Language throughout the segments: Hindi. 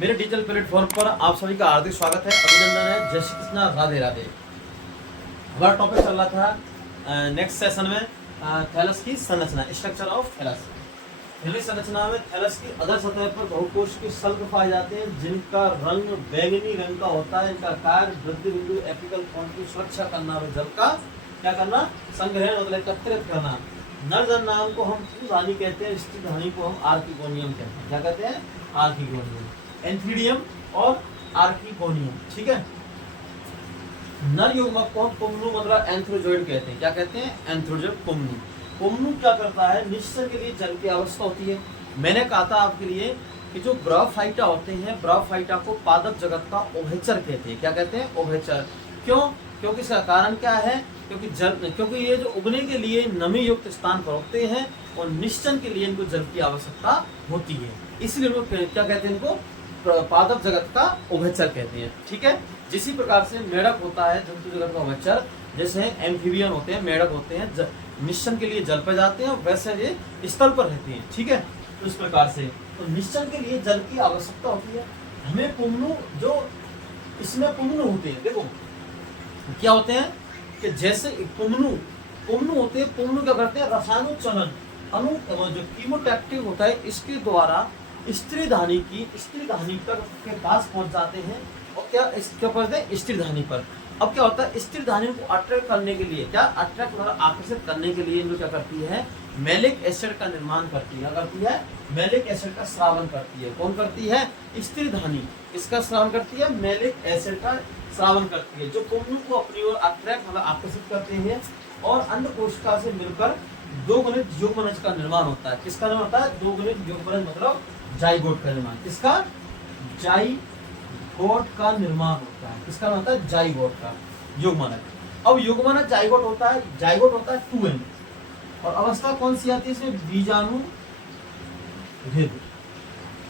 मेरे डिजिटल प्लेटफॉर्म पर आप सभी का हार्दिक स्वागत है, अभिनंदन है, जय श्री कृष्णा, राधे राधे। हमारा टॉपिक चल रहा था नेक्स्ट सेशन में थैलस की संरचना, स्ट्रक्चर ऑफ थैलस। थैलिक संरचना में थैलस की अधर सतह पर बहुकोश के सल्क पाए जाते हैं जिनका रंग बैंगनी रंग का होता है। इनका कार्य वृद्धि बिंदु एपिकल कोण की सुरक्षा करना और जल का क्या करना, संग्रहण मतलब एकत्रित करना। नर जन नाम को हम धानी कहते हैं, स्त्री धानी को हम आर्किगोनियम कहते हैं। क्या कहते हैं? आर्किगोनियम, एंथीडियम और आर्किगोनियम। ठीक है। नर युग्मक को हम पुमनु मतलब एंथ्रोजोइड कहते हैं। क्या कहते हैं? एंथ्रोजोइड, पुमनु। पुमनु क्या करता है? निश्चय के लिए जल की आवश्यकता होती है। मैंने कहा था आपके लिए कि जो ब्रायोफाइटा होते हैं, ब्रायोफाइटा को पादप जगत का उभयचर कहते हैं। क्या कहते हैं? उभयचर। क्यों? क्योंकि इसका कारण क्या है? क्योंकि ये जो उगने के लिए नमी युक्त स्थान पर होते हैं और निश्चन के लिए इनको जल की आवश्यकता होती है, इसलिए लोग क्या कहते हैं? इनको पादप जगत का उभयचर कहते हैं। ठीक है। जिसी प्रकार से मेढक होता है जंतु जगत का उभयचर, जैसे एम्फीबियन होते हैं, मेढक होते हैं, निश्चन के लिए जल पर जाते हैं, वैसे ये स्थल पर रहते हैं। ठीक है। तो इस प्रकार से तो निश्चन के लिए जल की आवश्यकता होती है। हमें पुमनु, जो इसमें पुमनु होते हैं, देखो क्या होते हैं कि जैसे पुमनु होते हैं, पुमनु क्या करते हैं? रसायनोच्चलन जो कीमोटैक्टिव होता है इसके द्वारा स्त्री धानी तक के पास पहुंच जाते हैं और क्या करते हैं? स्त्री धानी पर। अब क्या होता है? स्त्री धानी को अट्रैक्ट करने के लिए, क्या अट्रैक्ट मतलब आकर्षित करने के लिए इनको क्या करती है? मैलिक एसिड का निर्माण करती है। क्या करती है? मैलिक एसिड का स्रावन करती है। कौन करती है? स्त्री धानी। इसका स्रावन करती है, मैलिक एसिड का स्रावन करती है, जो पुमनु को अपनी ओर अट्रैक्ट मतलब आकर्षित करते हैं और अंड कोशिका से मिलकर दो गुणित युग्मनज का निर्माण होता है। किसका निर्माण होता है? दो गुणित युग्मनज मतलब जाइगोट का निर्माण। किसका? जाइगोट का निर्माण होता है। किसका निर्माण होता है? जाइगोट का, युग्मनज। अब युग्मनज जाइगोट होता है 2n और अवस्था कौन सी आती है इसमें? बीजाणु भेद।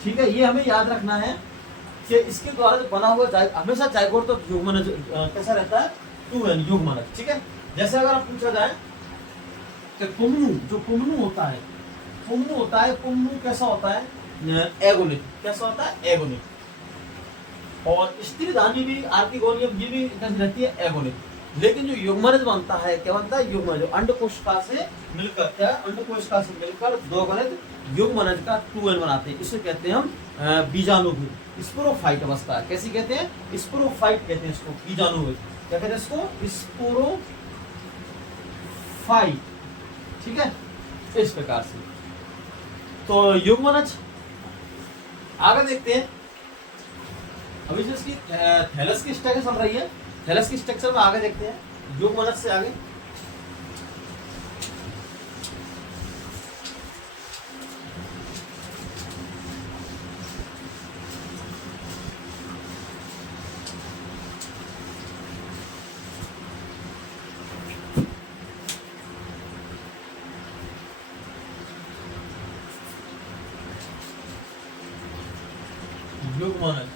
ठीक है। ये हमें याद रखना है कि इसके द्वारा जो बना हुआ हमेशा जाइगोट तो युग्मनज कैसा रहता है? 2n युग्मनज। ठीक है। जैसे अगर आप पूछा जाए कि पुमनु होता है, पुमनु कैसा होता है? एगोनिक। कैसा होता है? एगोनिक। और स्त्री धानी भी, आर्किगोनियम, ये भी रहती है एगोनिक। लेकिन जो युग्मनज बनता है, क्या बनता है? युग्मनज अंड कोशिका से मिलकर, क्या अंड कोशिका से मिलकर दो गणित युग्मनज का 2n बनाते हैं। इसे कहते हैं हम बीजाणुभिद, स्पोरोफाइट अवस्था। कैसी कहते हैं? स्पोरोफाइट कहते हैं इसको, बीजाणुभिद। क्या कहते हैं इसको? स्पोरोफाइट। ठीक है। इस प्रकार से तो युग्मनज आगे देखते हैं। अभी जो इसकी थैलस की स्ट्रक्चर चल रही है, थैलस की स्ट्रक्चर में आगे देखते हैं युग्मनज से आगे। युग्मनज,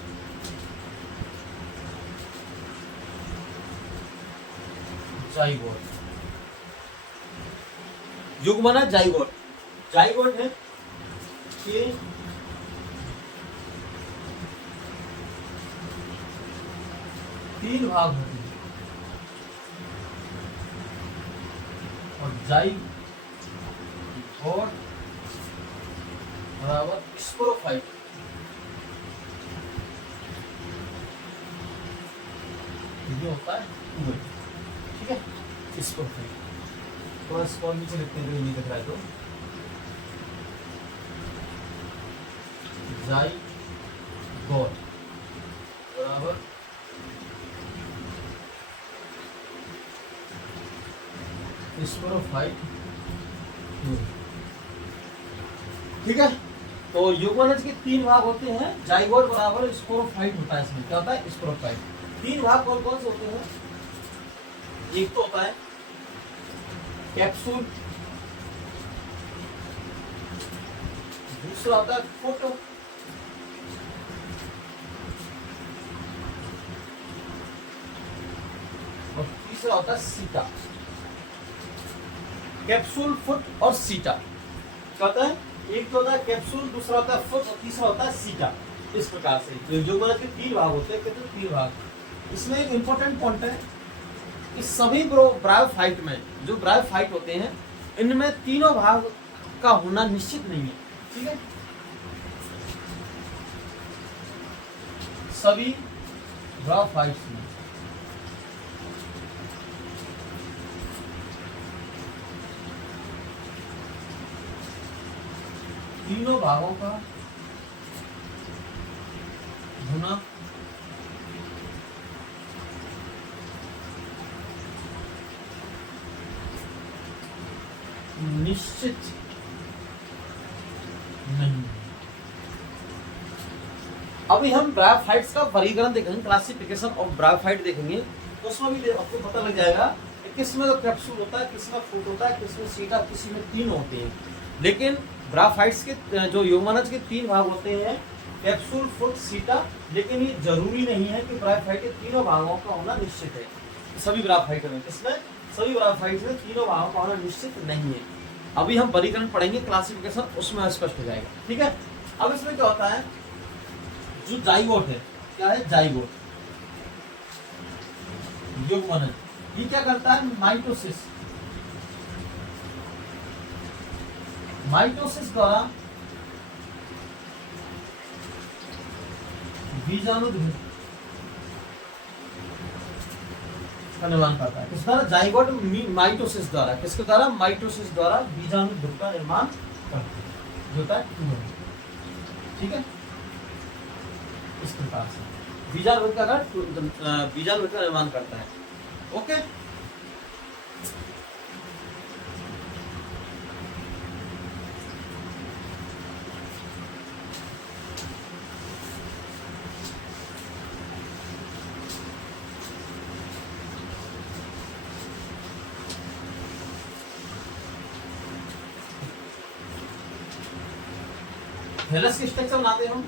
जाइगोट। युग्मनज जाइगोट। जाइगोट है कि तीन भाग होते हैं और जाइगोट बराबर स्पोरोफाइट। ये होता है 2n। ठीक है। स्पोरोफाइट थोड़ा स्पॉन नीचे लिखते हैं, नहीं दिख रहा है तो जाइगोट बराबर स्पोरोफाइट 2n। ठीक है। तो युग्मनज के तीन भाग होते हैं, जाइगोट बराबर स्पोरोफाइट होता है। इसमें क्या होता है? स्पोरोफाइट। तीन भाग कौन कौन से होते हैं? एक तो होता है कैप्सूल, दूसरा होता है फुट, और तीसरा होता है सीटा। कैप्सूल, फुट और सीटा क्या होता है? एक तो होता है कैप्सूल, दूसरा होता है फुट और तीसरा होता है सीटा। इस प्रकार से युग्मनज के 3 भाग होते हैं, कितने 3 भाग। इसमें एक इंपॉर्टेंट पॉइंट है कि सभी ब्रायोफाइट में जो ब्रायोफाइट होते हैं इनमें तीनों भाग का होना निश्चित नहीं है, ठीक है। सभी ब्रायोफाइट्स में तीनों भागों का होना निश्चित नहीं। अभी हम ब्रायोफाइट्स का वर्गीकरण देखेंगे, क्लासिफिकेशन ऑफ ब्रायोफाइट देखेंगे, तो उसमें भी आपको पता लग जाएगा कि किसमें तो कैप्सूल होता है, किसमें फूट होता है, किसमें सीटा, किसी में 3 होते हैं। लेकिन ब्रायोफाइट्स के जो युग्मनज के 3 भाग होते हैं, कैप्सूल, फुट, सीटा। लेकिन ये जरूरी नहीं है कि ब्रायोफाइट के तीनों भागों का होना निश्चित है। सभी ब्रायोफाइट में, इसमें सभी ब्रायोफाइट में तीनों भागों का होना निश्चित नहीं है। अभी हम वर्गीकरण पढ़ेंगे, क्लासिफिकेशन, उसमें स्पष्ट हो जाएगा, ठीक है। अब इसमें क्या होता है, जो जाइगोट है, क्या है जाइगोट, युग्मनज, ये क्या करता है, माइटोसिस द्वारा बीजाणुध्रुव का निर्माण करता है। किस द्वारा, जाइगोट माइटोसिस द्वारा, किसके द्वारा, माइटोसिस द्वारा बीजाणुध्रुव का निर्माण करता है, जो होता है ट्यूमर, ठीक है। इस प्रकार से बीजाणुध्रुव का निर्माण करता है, ओके। थैलस की स्ट्रक्चर बनाते हैं हम,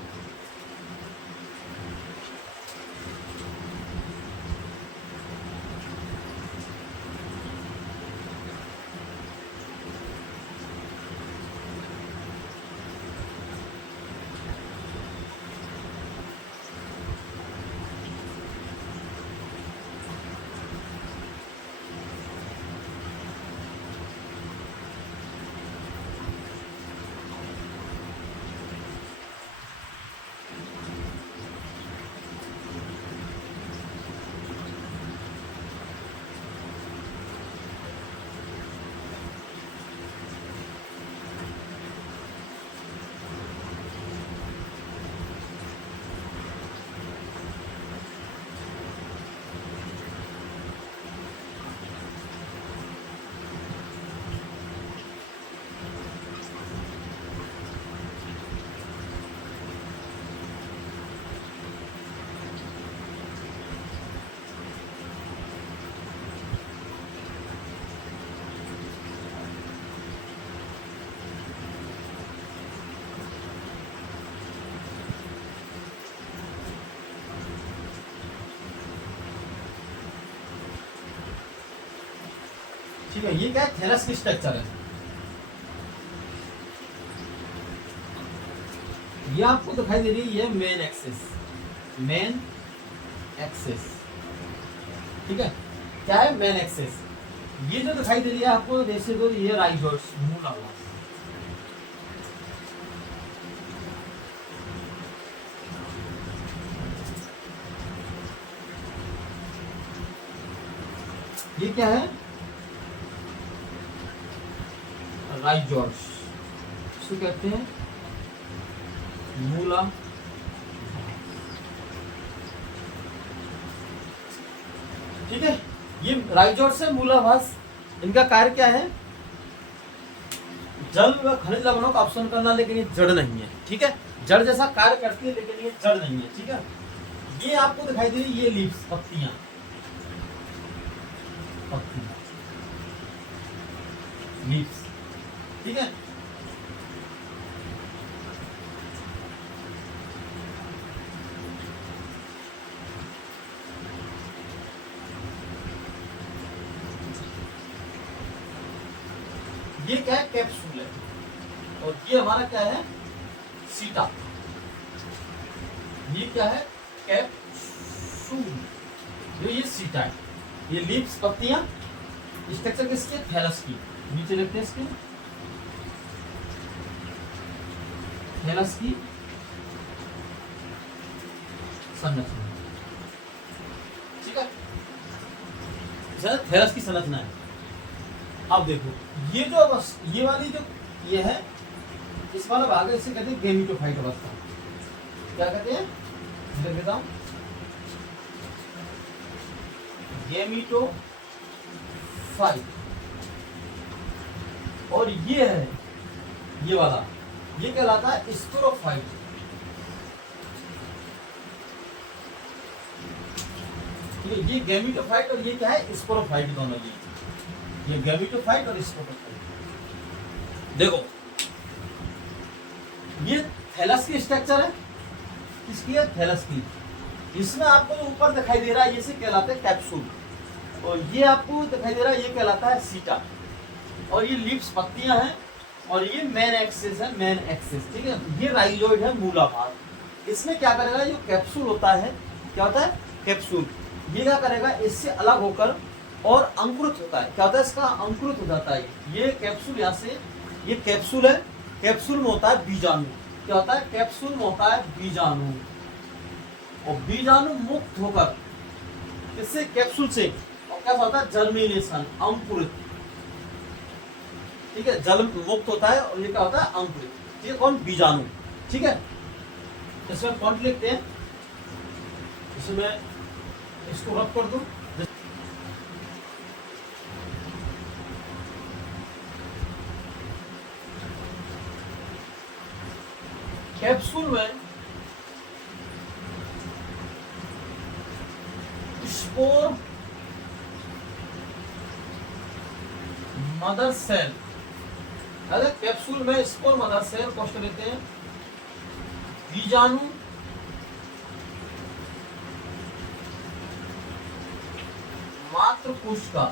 ठीक है। ये क्या है, थैलस की स्ट्रक्चर है। ये आपको दिखाई दे रही है, ये मेन एक्सिस, ठीक है। क्या है, मेन एक्सिस। ये जो दिखाई दे रही है आपको, जैसे दो ये राइजोइड्स, मूल आवाज, ये क्या है, राइजोइड्स, इसको कहते हैं मूला। ठीक है, ये राइजोइड्स है, मूलाभास। इनका कार्य क्या है, जल व खनिज लवणों का अपसरण करना, लेकिन ये जड़ नहीं है, ठीक है। जड़ जैसा कार्य करती है, लेकिन ये जड़ नहीं है, ठीक है। ये आपको दिखाई दे रही है, ये लीव्स, पत्तियां, लीव्स, ठीक है। ये क्या है, कैप्सूल है, और ये हमारा क्या है, सीटा, ये क्या है, कैप्सूल, जो ये सीटा है, ये लीव्स पत्तियां, स्ट्रक्चर किसकी, थैलस की। नीचे लिखते हैं इसके, थैलस की संरचना, ठीक है, थैलस की संरचना है। अब देखो ये जो ये वाली जो ये है, इस वाला भाग है, इसे कहते हैं गेमिटोफाइट अवस्था। क्या कहते हैं, लिख देता हूं, गेमिटोफाइट। और ये है, ये वाला, ये कहलाता है स्पोरोफाइट। ये गेमिटोफाइट और ये क्या है, स्पोरोफाइट, दोनों ये गेमिटोफाइट और स्पोरोफाइट। देखो ये थैलस की स्ट्रक्चर है, किसकी है, थैलस की। इसमें आपको ऊपर दिखाई दे रहा है, ये से कहलाता है कैप्सूल, और ये आपको दिखाई दे रहा है, ये कहलाता है सीटा। और ये लीव्स पत्तियां हैं, और ये मेन एक्सिस है, मेन एक्सिस, ठीक है। ये राइजोइड है, मूला भाग। इसमें क्या करेगा, जो कैप्सूल होता है, क्या होता है, कैप्सूल, ये क्या करेगा, इससे अलग होकर और अंकुरित होता है। क्या होता है, इसका अंकुरित हो जाता है। ये कैप्सूल, यहाँ से ये कैप्सूल है, कैप्सूल में होता है बीजाणु। क्या होता है, कैप्सूल में होता है बीजाणु, और बीजाणु मुक्त होकर किससे, कैप्सूल से, और क्या होता है, जर्मिनेशन, अंकुरित, ठीक है, जल मुक्त होता है, और ये क्या होता है, अंकुरित, ठीक है, कौन, बीजाणु, ठीक है। इसमें पॉइंट लिखते हैं, इसमें इसको रब कर दूं, कैप्सूल में स्पोर मदर सेल, अरे कैप्सूल में स्पोर मदर सेल क्वेश्चन लेते हैं, बीजाणु मात्र कोशिका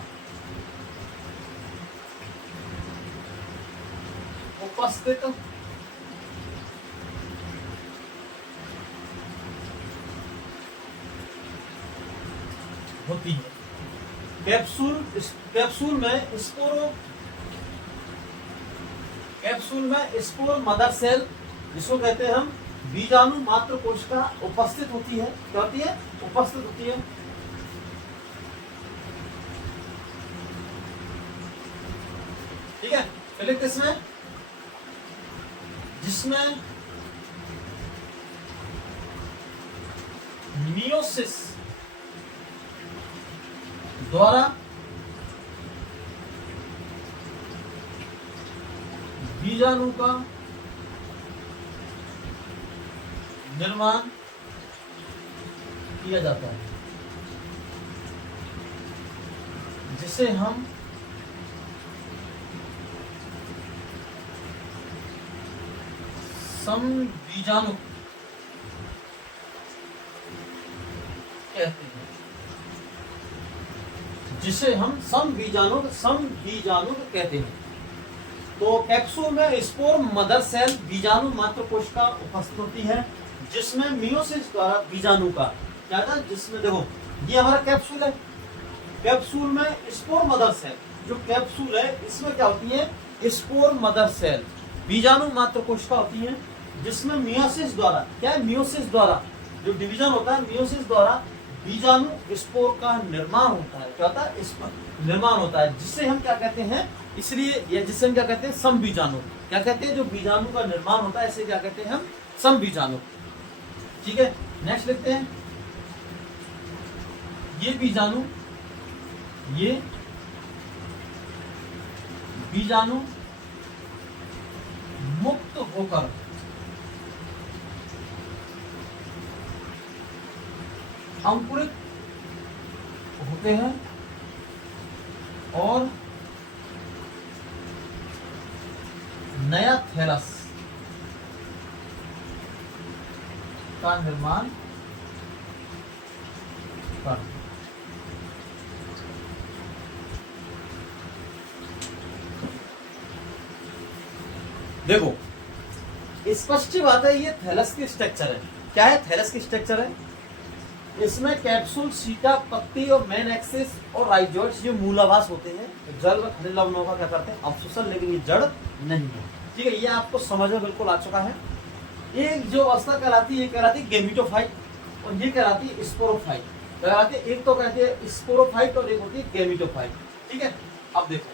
उपस्थित होती है। कैप्सूल में स्पोर मदर सेल, जिसको कहते हैं हम बीजाणु मात्र कोशिका, उपस्थित होती है। क्या होती है, उपस्थित होती है। ठीक है, पहले किसमें, जिसमें मियोसिस द्वारा बीजाणु का निर्माण किया जाता है, जिसे हम समबीजाणु कहते हैं, जिसे हम समबीजाणु कहते हैं। तो कैप्सूल में स्पोर मदर सेल बीजाणु मात्र कोशिका उपस्थित होती है, जिसमें मियोसिस द्वारा बीजाणु का क्या था, जिसमें देखो ये हमारा कैप्सूल है, कैप्सूल में स्पोर मदर सेल, जो कैप्सूल है इसमें क्या होती है, स्पोर मदर सेल बीजाणु मात्र कोशिका होती है, जिसमें मियोसिस द्वारा, क्या है, मियोसिस द्वारा जो डिवीजन होता है, मियोसिस द्वारा बीजाणु स्पोर का निर्माण होता है। क्या होता है, निर्माण होता है, जिसे हम क्या कहते हैं, इसलिए ये जिसे हम क्या कहते हैं, समबीजाणु। क्या कहते हैं, जो बीजाणु का निर्माण होता है, इसे क्या कहते हैं हम, समबीजाणु। ठीक है, नेक्स्ट लिखते हैं, ये बीजाणु मुक्त होकर अंकुरित होते हैं और नया थैलस का निर्माण करते हैं। देखो स्पष्ट बात है, ये थैलस की स्ट्रक्चर है, क्या है थैलस की स्ट्रक्चर है, इसमें कैप्सूल, सीटा, पत्ती और मेन एक्सिस और राइजोइड्स जो मूलाभास होते हैं, जल व खनिज लवणों का क्या करते हैं अवशोषण, लेकिन ये जड़ नहीं है। ठीक है, ये आपको समझ में बिल्कुल आ चुका है। एक जो अवस्था कहलाती है ये कहलाती है गेमिटोफाइट और ये कहलाती है स्पोरोफाइट। कहलाती है, एक तो कहते हैं स्पोरोफाइट और एक होती है गेमिटोफाइट। ठीक है, अब देखो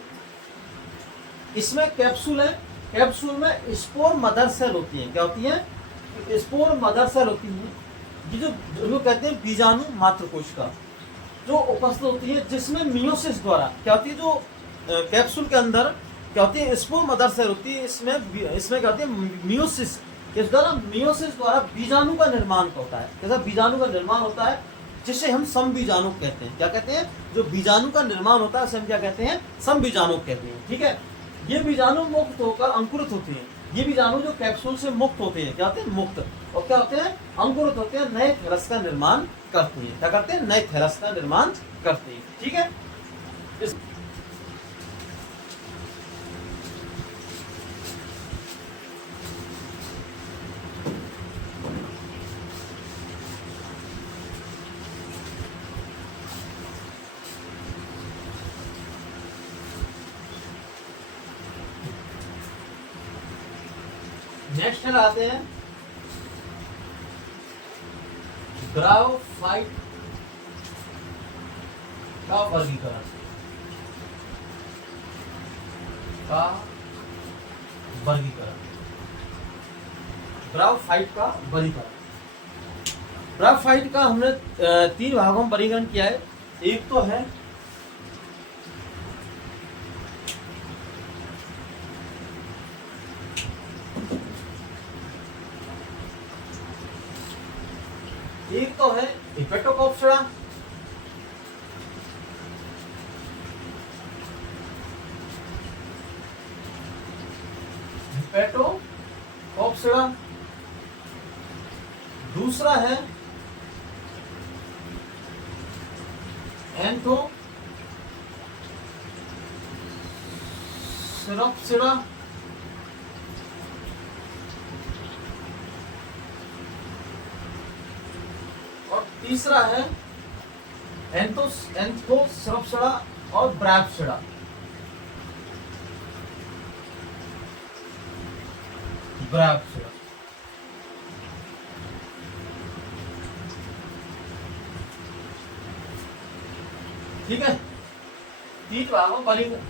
इसमें कैप्सूल है, कैप्सूल में स्पोर मदर सेल होती है। क्या होती है? स्पोर मदर सेल होती है, ये जो कहते हैं बीजाणु मात्र कोश का जो उपस्थित होती है, जिसमें मियोसिस द्वारा क्या होती है, जो कैप्सूल के अंदर क्या होती है स्पोर मदर सेल होती है, इसमें क्या होती है मियोसिस, इस द्वारा मियोसिस द्वारा बीजाणु का निर्माण होता है। कैसा बीजाणु का निर्माण होता है, जिसे हम समबीजाणु कहते हैं। क्या कहते हैं? जो बीजाणु का निर्माण होता है उसे हम क्या कहते हैं? समबीजाणु कहते हैं। ठीक है, ये बीजाणु मुक्त होकर अंकुरित होते हैं। ये बीजाणु जो कैप्सूल से मुक्त होते हैं, क्या होते हैं? मुक्त, और क्या होते हैं? अंकुरित होते हैं, नए थैलस का निर्माण करते हैं। क्या करते हैं? नए थैलस का निर्माण करते हैं। ठीक है, नेक्स्ट आते हैं ब्रायोफाइट का वर्गीकरण। ब्रायोफाइट का वर्गीकरण। ब्रायोफाइट का हमने 3 भागों में वर्गीकरण किया है। एक तो है हेपेटोकॉप्सुला, दूसरा है एंथोसिरोप्सिडा, और तीसरा है एंथोसिरोप्सिडा और ब्रायोप्सिडा। ठीक है, 3 भागों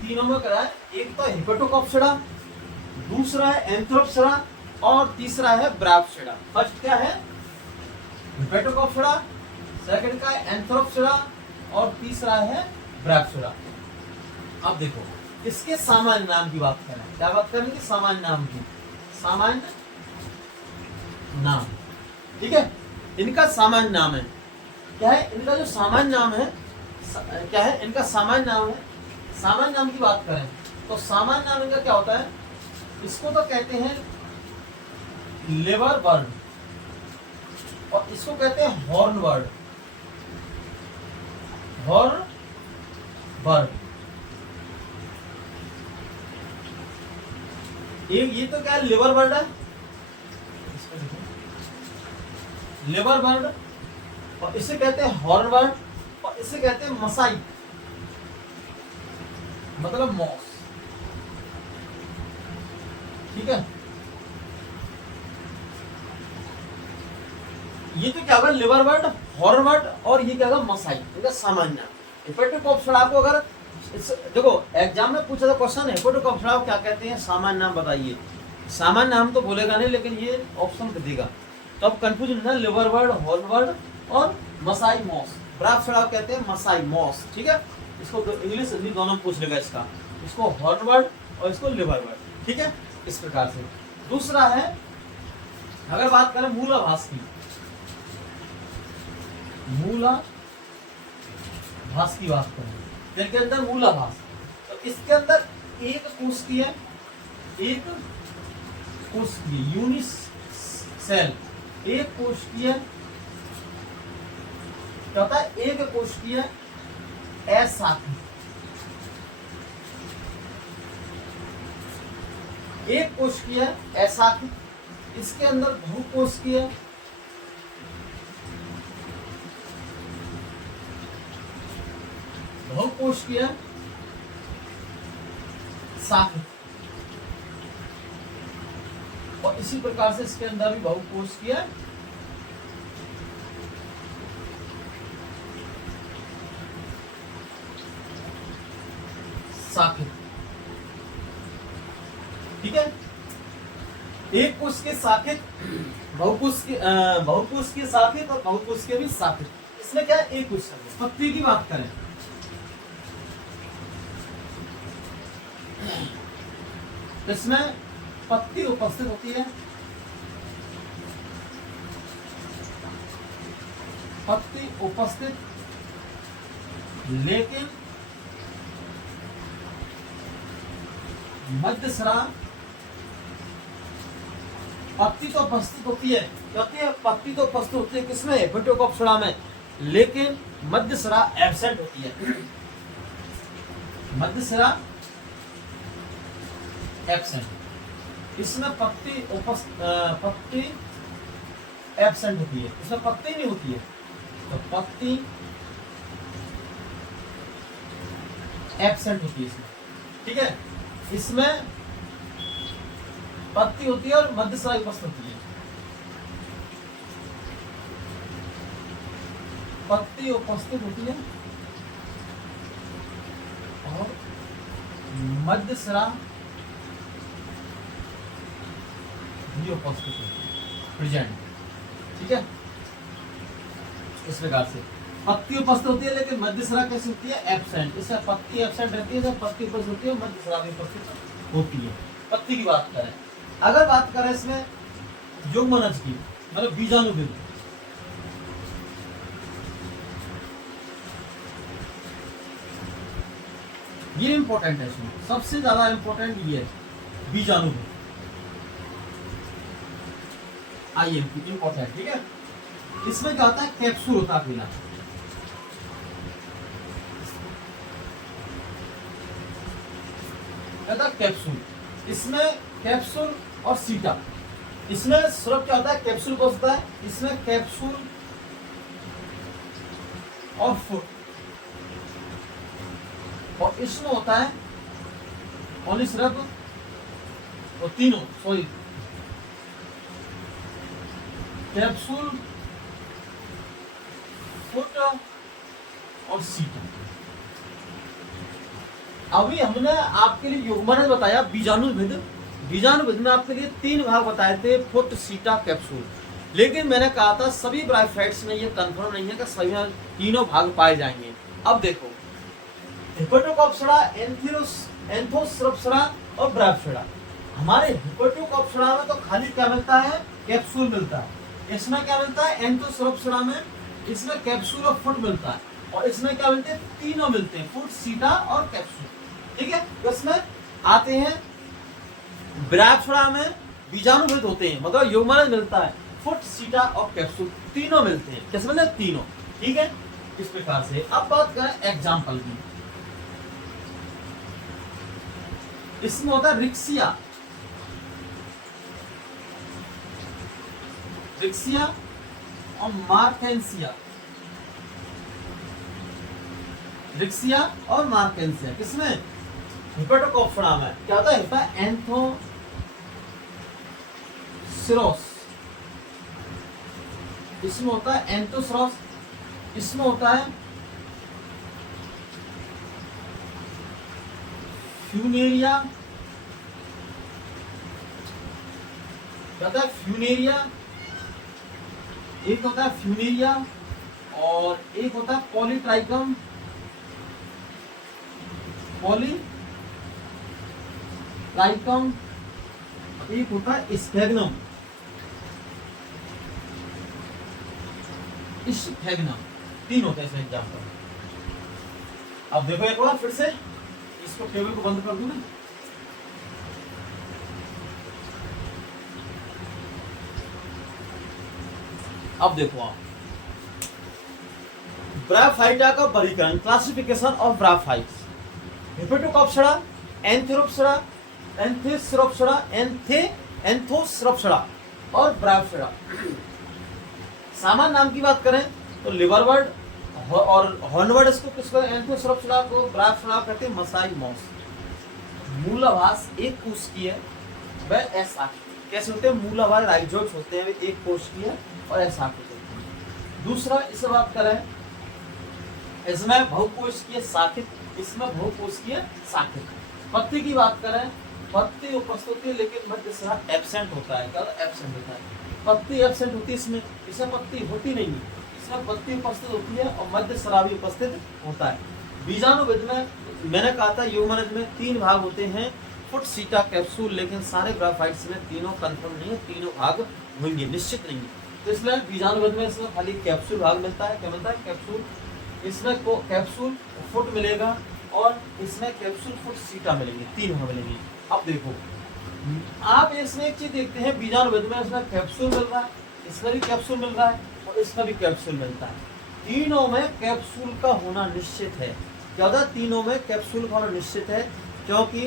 तीनों में करा है। एक तो हेपेटोकॉप्सिडा, दूसरा है एंथोसिरोप्सिडा और तीसरा है ब्रायोप्सिडा। फर्स्ट क्या है? हेपेटोकॉप्सिडा, सेकंड का है एंथोसिरोप्सिडा और तीसरा है ब्रायोप्सिडा। अब देखो इसके सामान्य नाम की बात करें। क्या बात करेंगे? सामान्य नाम की। सामान्य नाम, ठीक है, इनका सामान्य नाम है क्या है? इनका जो सामान्य नाम है क्या है? इनका सामान्य नाम है। सामान्य नाम की बात करें तो सामान्य नाम इनका क्या होता है? इसको तो कहते हैं लिवर बर्ड और इसको कहते हैं हॉर्न बर्ड। हॉर्न बर्ड, ये तो क्या है? लिवर बर्ड है, लिवर बर्ड, और इसे कहते हैं हॉर्न बर्ड और इसे कहते हैं मसाई, मतलब मॉस। ठीक है, ये तो क्या होगा? लिवर बर्ड, हॉर्न बर्ड और ये क्या होगा? मसाई। इनका सामान्य हेपेटोकॉप्सुला को अगर देखो एग्जाम में पूछा था क्वेश्चन, हेपेटोकॉप्सुला को क्या कहते हैं? सामान्य नाम बताइए। सामान्य नाम तो बोलेगा नहीं, लेकिन ये ऑप्शन देगा तो अब कंफ्यूजन है। लिवर बर्ड, हॉर्न बर्ड और मसाई मॉस। ब्रायोप्सिडा कहते हैं मसाई मॉस। ठीक है, इसको इंग्लिश हिंदी दोनों में पूछ लेगा इसका, इसको हॉर्न बर्ड और इसको लिवर बर्ड। ठीक है, इस प्रकार से। दूसरा है, अगर बात करें मूलाभास की, मूलाभास की बात करें, जिनके अंदर मूलाभास, तो इसके अंदर एक कोशिकीय, एक कोशिकीय यूनिसेल, एक कोशिकीय क्या होता है? एक कोशिकीय अशाखी, एक कोशिकीय अशाखी, इसके अंदर बहुकोशिकीय बहुकोशिकीय शाखित, और इसी प्रकार से इसके अंदर भी बहुकोशिकीय शाखित। ठीक है, एक कोश के शाखित, बहुकोश के शाखित और बहुकोश के भी शाखित। इसमें क्या है, एक क्वेश्चन है। पत्ती की बात करें, इसमें पत्ती उपस्थित होती है, पत्ती उपस्थित, लेकिन मध्यस्रा, पत्ती तो उपस्थित होती है, कहते हैं पत्ती तो उपस्थित होती है किसमें, हेपेटोकोप्सुला में, लेकिन मध्यस्रा एब्सेंट होती है, मध्यस्रा एब्सेंट। इसमें पत्ती पत्ती एब्सेंट होती है, इसमें पत्ती नहीं होती है, तो पत्ती एब्सेंट होती है इसमें। ठीक है, इसमें पत्ती होती है और मध्यस्रा उपस्थित होती है, पत्ती उपस्थित होती है और मध्यस्रा भी उपस्थित होती है, प्रेजेंट। ठीक है, इस प्रकार से पत्ती उपस्थित होती है लेकिन मध्यस्रा कैसे होती है, एब्सेंट। इससे पत्ती एब्सेंट रहती है, जब पत्ती उपस्थित होती है मध्यस्रा भी उपस्थित होती है। पत्ती की बात करें, अगर बात करें इसमें युग्मनज की, मतलब बीजाणुविद, ये इंपॉर्टेंट है, इसमें सबसे ज्यादा इंपॉर्टेंट ये है बीजाणुविद, IMP इंपॉर्टेंट। ठीक है, इसमें क्या होता है, कैप्सूल होता है पीला, कैप्सूल, इसमें कैप्सूल और सीटा, इसमें सिर्फ क्या होता है, कैप्सूल को होता है, इसमें कैप्सूल और फुट, और इसमें होता है ओनली सिर्फ और तीनों, सॉरी, कैप्सूल, फुट और सीटा। अभी हमने आपके लिए युग्मनज बताया, बीजाणुविद, बीजाणुविद में आपके लिए 3 भाग बताए थे, फुट, सीटा, कैप्सूल। लेकिन मैंने कहा था सभी ब्रायोफाइट्स में ये कंफर्म नहीं है कि सभी में तीनों भाग पाए जाएंगे। अब देखो, हेपेटोकोप्सुला, एंथोसरप्सुला और ब्रायोफाइटा। हमारे हेपेटोकोप्सुला में तो खाली क्या मिलता है, कैप्सूल मिलता है। इसमें क्या मिलता है, एंथोसरप्सुला में इसमें कैप्सूल और फुट मिलता है, और इसमें क्या मिलते हैं, तीनों मिलते हैं, फुट, सीटा और कैप्सूल। ठीक है, इसमें आते हैं ब्रायोफाइटा में बीजाणुविद होते हैं, मतलब युग्मनज मिलता है, फुट, सीटा और कैप्सूल तीनों मिलते हैं। कैसे मिलते हैं, तीनों। ठीक है, इस प्रकार से। अब बात करें एग्जाम्पल की, इसमें होता है रिक्सिया, रिक्सिया और मार्केंसिया, रिक्सिया और मार्केंसिया किसमें, हेपेटोकोप्सुला में क्या होता है, एंथोसिरोस, इसमें होता है एंथोसिरोस, इसमें होता है फ्यूनेरिया, क्या होता है, फ्यूनेरिया, एक होता है फ्यूनेरिया और एक होता है पॉलीट्राइकम, पॉलीट्राइकम, एक होता है स्फेग्नम, स्फेग्नम, 3 होते हैं इसमें एग्जाम्पल। अब देखो एक बार फिर से, इसको टेबल को बंद कर दूं ना, अब देखो आप ब्रायोफाइटा का वर्गीकरण, क्लासिफिकेशन ऑफ ब्रायोफाइट्स, हेपेटोकोप्सुला, एंथोसरप्सुला, एंथोसरप्सुला और ब्रायोफाइटा। सामान्य नाम की बात करें तो लिवर बर्ड, और हॉर्नवर्ड इसको किसको एंथोसोरप्सिला को ब्रायोफिला कहते हैं मसाई मॉस। मूलाभास एक कोश की है वह ऐसा कैसे होते हैं, मूलाभास राइजोइड्स होते हैं वे एक कोश की है और ऐसा होते हैं। दूसरा इसे बात करें, इसमें बहुकोशीय शाखित, इसमें बहुकोशीय शाखित। पत्ती की बात करें, पत्ती उपस्थित होती है लेकिन मध्य स्राव एब्सेंट होता है। क्या एब्सेंट होता है, पत्ती एब्सेंट होती है इसमें पत्ती होती नहीं है, इसमें पत्ती उपस्थित होती है और मध्य स्राव भी उपस्थित होता है। बीजाणुविद में मैंने कहा था ह्यूमन में 3 भाग होते हैं, फुट सीटा कैप्सूल, लेकिन सारे ग्राफाइट्स में तीनों कंफर्म नहीं है, तीनों भाग होंगे, निश्चित नहीं है। तो इसलिए बीजाणुविद में इसमें खाली कैप्सूल भाग मिलता है। क्या मिलता है, कैप्सूल। इसमें को कैप्सूल फुट मिलेगा और इसमें कैप्सूल फुट सीटा मिलेंगे, 3 भाग मिलेंगे। अब देखो आप इसमें एक चीज देखते हैं, बीजाणुविद में इसमें कैप्सूल मिल रहा है, इसमें भी कैप्सूल मिल रहा है और इसमें भी कैप्सूल मिलता है। तीनों में कैप्सूल का होना निश्चित है। क्या होता है, तीनों में कैप्सूल का होना निश्चित है, क्योंकि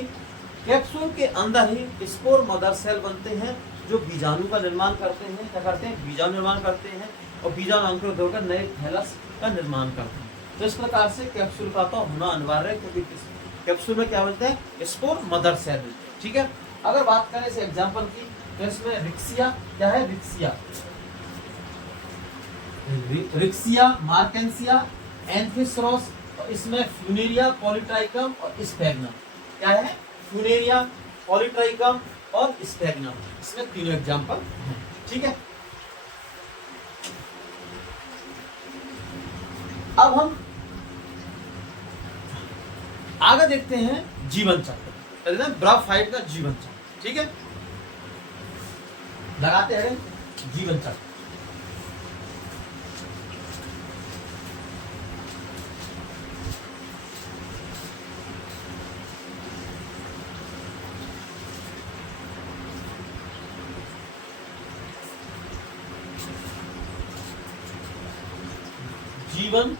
कैप्सूल के अंदर ही स्पोर मदर सेल बनते हैं जो बीजाणु का निर्माण करते हैं। क्या करते हैं, बीजाणु निर्माण करते हैं और बीजाणु अंकुरित होकर नए थैलस का निर्माण करते हैं। तो इस प्रकार से कैप्सूल का तो होना अनिवार्य है, क्योंकि कैप्सूल में क्या मिलते हैं, स्पोर मदर सेल मिलते हैं। ठीक है, अगर बात करें इस एग्जाम्पल की तो इसमें रिक्सिया क्या है, रिक्सिया मार्केंसिया एंथिसरोस, और इसमें फ्यूनेरिया पॉलीट्राइकम और स्फैग्नम। क्या है, फ्यूनेरिया पॉलीट्राइकम और स्फैग्नम, इसमें तीनों एग्जाम्पल हैं। ठीक है, अब हम आगे देखते हैं जीवन चक्र, ब्रायोफाइट का जीवन चक्र। ठीक है, लगाते हैं जीवन चक्र। जीवन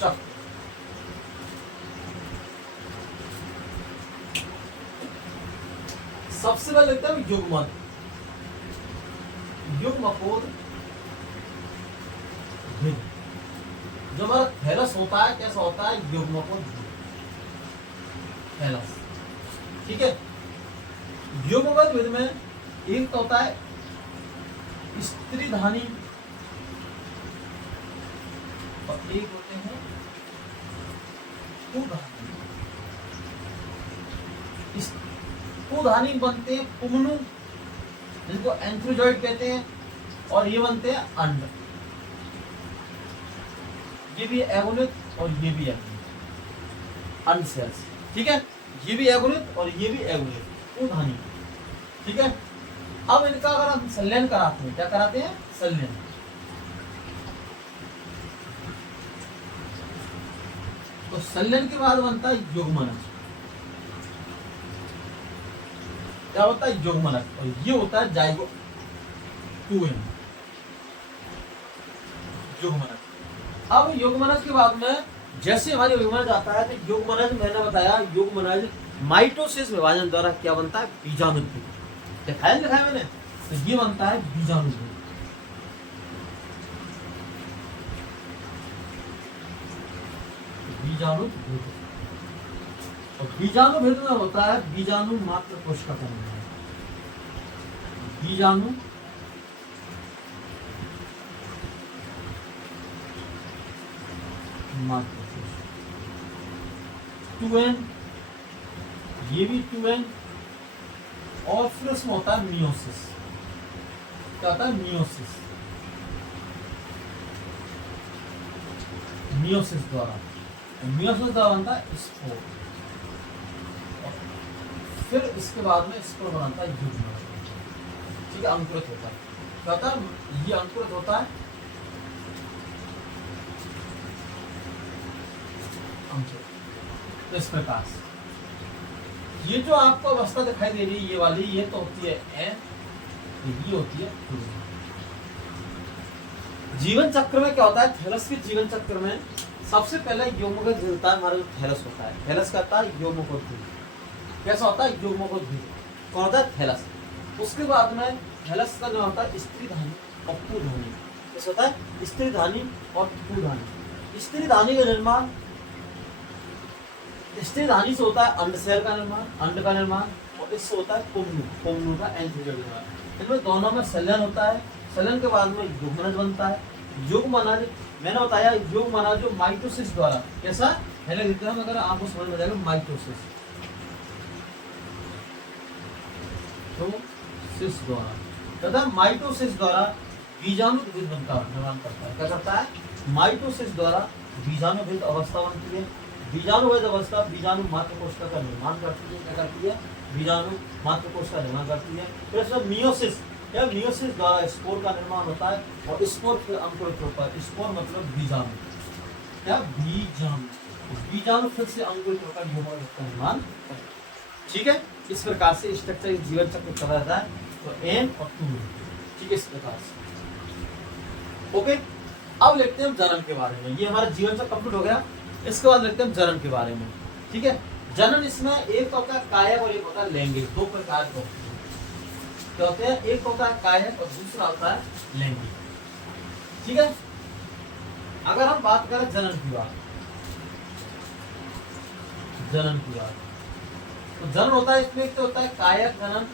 चक्र सबसे पहले लिखते हैं युग्मन, युग्मकोद भिन्न। जो हमारा थैलस होता है कैसा होता है, युग्मकोद थैलस। ठीक है, युग्मकोद भिन्न में एक तो होता है स्त्रीधानी और एक होते हैं पुधानी। पुधानी बनते हैं पुमनु, जिनको एंथ्रोजॉइड कहते हैं, और ये बनते हैं अंड। ये भी एगोनित और ये भी एगोनित अंड सेल्स। ठीक है, ये भी एगोनित और ये भी एगोनित, पुधानी। ठीक है, अब इनका अगर हम संलयन कराते हैं, क्या कराते हैं, संलयन। तो संलयन के बाद बनता है युग्मनज। क्या होता है, युग्मनज, और ये होता है जाइगो 2n युग्मनज। अब युग्मनज के बाद में जैसे हमारी युग्मनज आता है तो युग्मनज मैंने बताया, युग्मनज माइटोसिस विभाजन द्वारा क्या बनता है, बीजाणुद्भूत। दिखाया मैंने, तो ये बनता है बीजाणुद्भूत। बीजाणुद्भूत, और बीजाणुभेद में होता है बीजाणु मात्र कोश का परिणाम। बीजाणु मात्र कोश 2n, ये भी 2n, और फिर उसमें होता है मियोसिस। क्या होता है, मियोसिस। मियोसिस द्वारा, मियोसिस द्वारा बनता है स्पोर, फिर इसके बाद में स्पोर बनता है युग्मनज। ठीक है, अंकुरित होता है। क्या होता है, ये अंकुरित होता है, अंकुरित। तो इस प्रकार से ये जो आपको अवस्था दिखाई दे रही है, ये वाली, ये तो होती है एन, ये होती है 2। जीवन चक्र में क्या होता है, थैलस के जीवन चक्र में सबसे पहले युग्मकोद भिन्नता हमारा जो थैलस होता है, थैलस का होता है युग्मकोद भिन्न। कैसा होता है, युग्मकोद भिन्न। कौन होता है, थैलस। उसके बाद में थैलस का जो होता है स्त्रीधानी और पुधानी। कैसा होता है, स्त्रीधानी और पुधानी। स्त्रीधानी का निर्माण, स्त्रीधानी से होता है अंडशैल का निर्माण, अंड का निर्माण, और इससे होता है पुंगनू, पुंगनू का एंथीरियर निर्माण। इनमें दोनों में संलयन होता है, संलयन के बाद में युग्मनज बनता है। युग्मनज मैंने बताया, युग्मनज जो माइटोसिस द्वारा, कैसा पहले देखते हैं अगर आपको समझ में जाएगा, माइटोसिस तो सिस द्वारा तथा माइटोसिस द्वारा बीजाणु भेद बनता है, निर्माण करता है। क्या करता है? माइटोसिस द्वारा बीजाणु भेद अवस्था बनती है। बीजाणु भेद अवस्था बीजाणु मात्र कोशिका का निर्माण करती है। क्या करती है? बीजाणु मात्र कोशिका का निर्माण करती है। फिर इसमें मियोसिस या मियोसिस द्वारा स्पोर का निर्माण होता है, और स्पोर फिर अंकुरित होता है। स्पोर मतलब बीजाणु, क्या बीजाणु, बीजाणु फिर से अंकुरित होकर यौगिक का निर्माण करता है। ठीक है, इस प्रकार से स्ट्रक्चर जीवन चक्र चला रहता है। तो एन और टू, ठीक है, इस प्रकार से। ओके, अब लिखते हैं हम जन्म के बारे में। ये हमारा जीवन चक्र कंप्लीट हो गया। इसके बाद लिखते हैं हम जन्म के बारे में। ठीक है, जनन इसमें एक तो होता है कायक और एक होता है लैंगिक, दो प्रकार के होते हैं। क्या होते हैं? एक होता है कायक और दूसरा होता है लैंगिक। ठीक है, अगर हम बात करें जनन की बात, जनन की बात, तो जनन होता है इसमें एक तो होता है कायक जनन,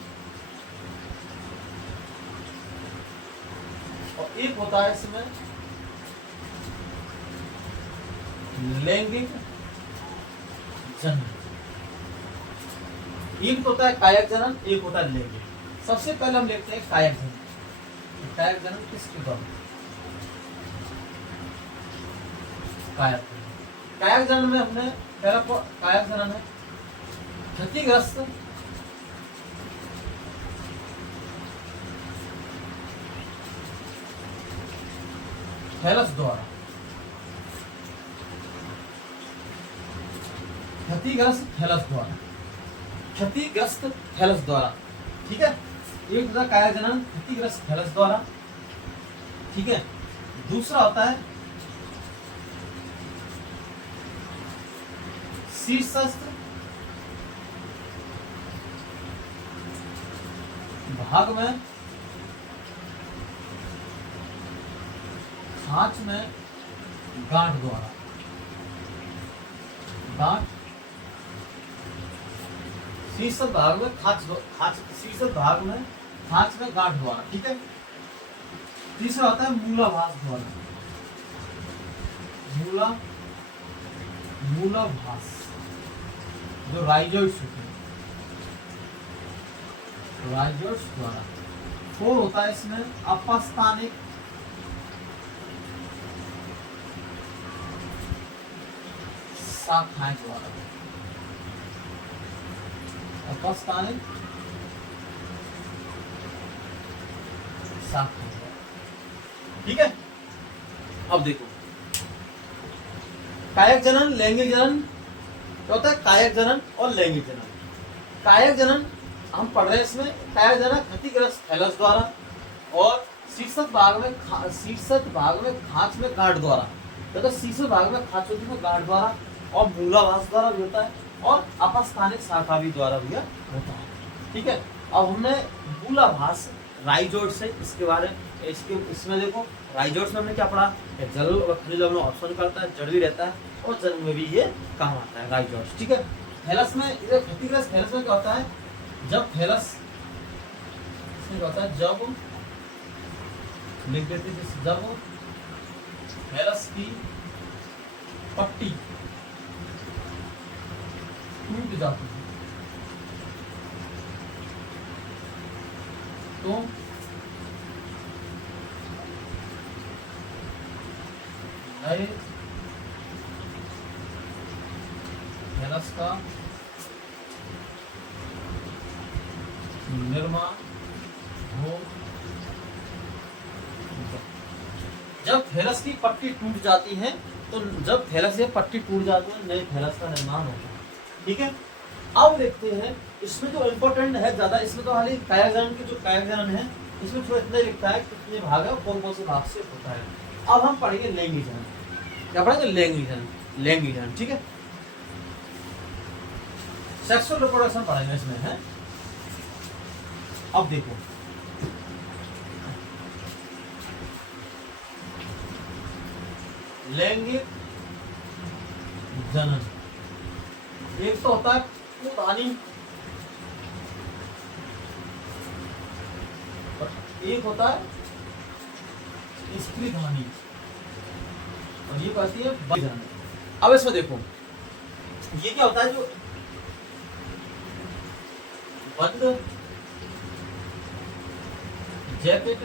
और एक होता है इसमें लैंगिक जनन। एक होता है कायक जनन, एक होता है लैंगिक। सबसे पहले हम देखते हैं कायक जनन। कायक जनन किसकी बात? कायक जनन। कायक जनन में हमने पहला कायक जनन है क्षतिग्रस्त थैलस द्वारा, क्षतिग्रस्त थैलस द्वारा, क्षतिग्रस्त थैलस द्वारा। ठीक है, एक होता है कायक जनन क्षतिग्रस्त थैलस द्वारा। ठीक है, दूसरा होता है शीर्षस्थ भाग में खांच में गांठ द्वारा, गांठ शीर्षस्थ भाग में शीर्षस्थ भाग में खांच में गांठ द्वारा। ठीक है, तीसरा होता है मूलाभास द्वारा, मूलाभास जो राइजोइड्स होते हैं, राइजोइड्स द्वारा। फोर होता है इसमें अपस्थानिक शाखाएं द्वारा, अपस्थानिक शाखाएं द्वारा। ठीक है, अब देखो कायक जनन लैंगिक जनन क्या होता है? कायक जनन और लैंगिक जनन। कायक जनन हम पढ़ रहे हैं इसमें, कायक जनन क्षतिग्रस्त थैलस द्वारा, और शीर्षस्थ भाग में खांच में गांठ द्वारा, तो शीर्षस्थ भाग में खांच होती है गांठ द्वारा, और मूलाभास द्वारा भी होता है, और अपस्थानिक शाखा भी द्वारा भी होता है। ठीक है, अब हमने मूलाभास राइजोइड से इसके बारे इसमें देखो राइजोइड्स में हमने क्या पढ़ा? जल और खनिज लवण ऑप्शन करता है, जड़ भी रहता है, और जन्म में भी ये काम आता है राइजोइड्स। ठीक है, थैलस में इधर क्षतिग्रस्त थैलस में क्या होता है? जब थैलस इसमें क्या होता है? जब लिख देते थे, जब थैलस की पट्टी टूट जाती है तो नए थैलस का निर्माण हो। जब थैलस की पट्टी टूट जाती है, तो जब थैलस से पट्टी टूट जाती है, नए थैलस का निर्माण होता है। ठीक है, अब देखते हैं इसमें जो इम्पोर्टेंट है ज्यादा, इसमें तो खाली कायक जनन की जो कायक जनन है इसमें थोड़ा इतना ही लिखता है कितने भाग है, कौन कौन से भाग से होता है। अब हम पढ़ेंगे लैंगिक जनन। क्या पढ़ेंगे? लैंगिक जनन, लैंगिक जनन। ठीक है, सेक्सुअल रिप्रोडक्शन पढ़ेंगे इसमें है। अब देखो लैंगिक जनन। एक तो होता है पुधानी और एक होता है स्त्री धानी और ये कहती है बधानी। अब इसमें देखो ये क्या होता है, जो बंद जैकेट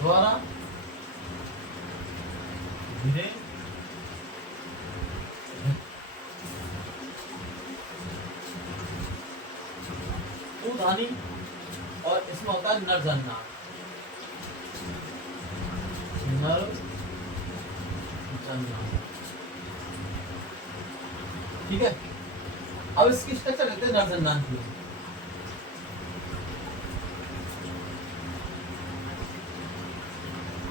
द्वारा घिरे पुधानी और इसमें होता है नरजन्ना, नर जन्ना। ठीक है, अब इसकी स्ट्रक्चर लेते हैं नरजन्नान की।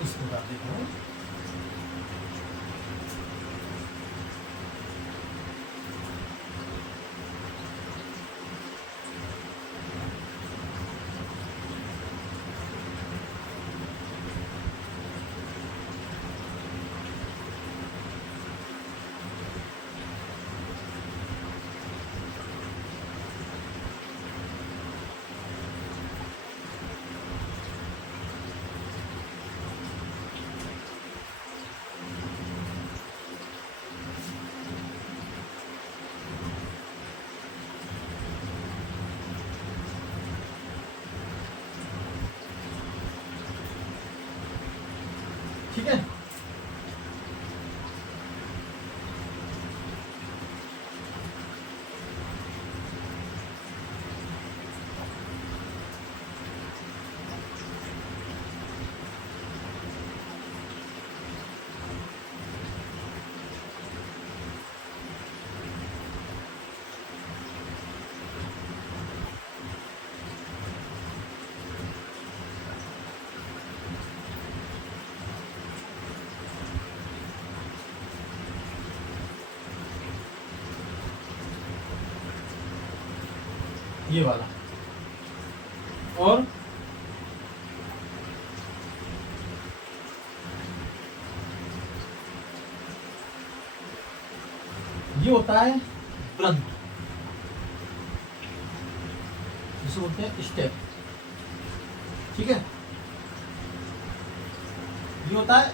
इस प्रकार देखो ठीक है। ये वाला और ये होता है ब्रंथ, जिसे बोलते हैं स्टेप। ठीक है, ये होता है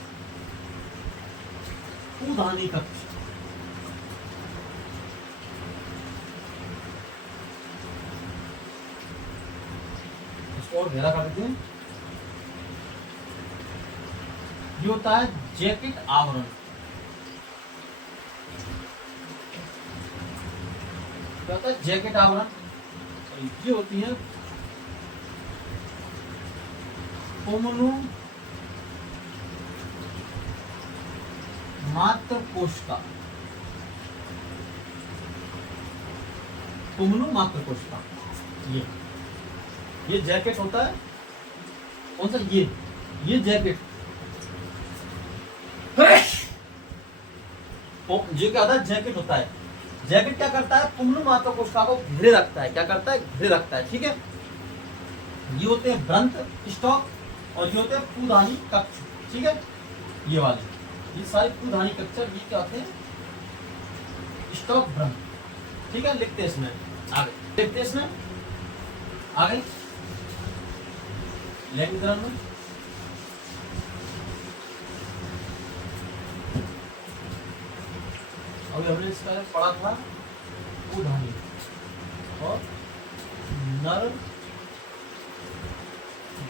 पुधानी कक्ष। और घेरा कर देते हैं। ये होता है जैकेट आवरण, क्या होता है जैकेट आवरण। ये होती है पुमनु मात्र कोशिका, पुमनु मात्र कोशिका। ये जैकेट होता है कौन सा, ये जैकेट जो क्या होता है जैकेट होता है। जैकेट क्या करता है, पुमनु मात्र कोशिका को घेरे रखता है। क्या करता है, घेरे रखता है। ठीक है, ये होते हैं ब्रंथ स्टॉक और ये होते हैं पुधानी कक्ष। ठीक है, ये वाले ये सारे पुधानी कक्ष ये क्या होते हैं, स्टॉक ब्रंथ। ठीक है, लिखते हैं इसमें आगे, लिखते हैं इसमें आगे लेंग्रन में। अभी हमने इसका पढ़ा था पुधानी और नर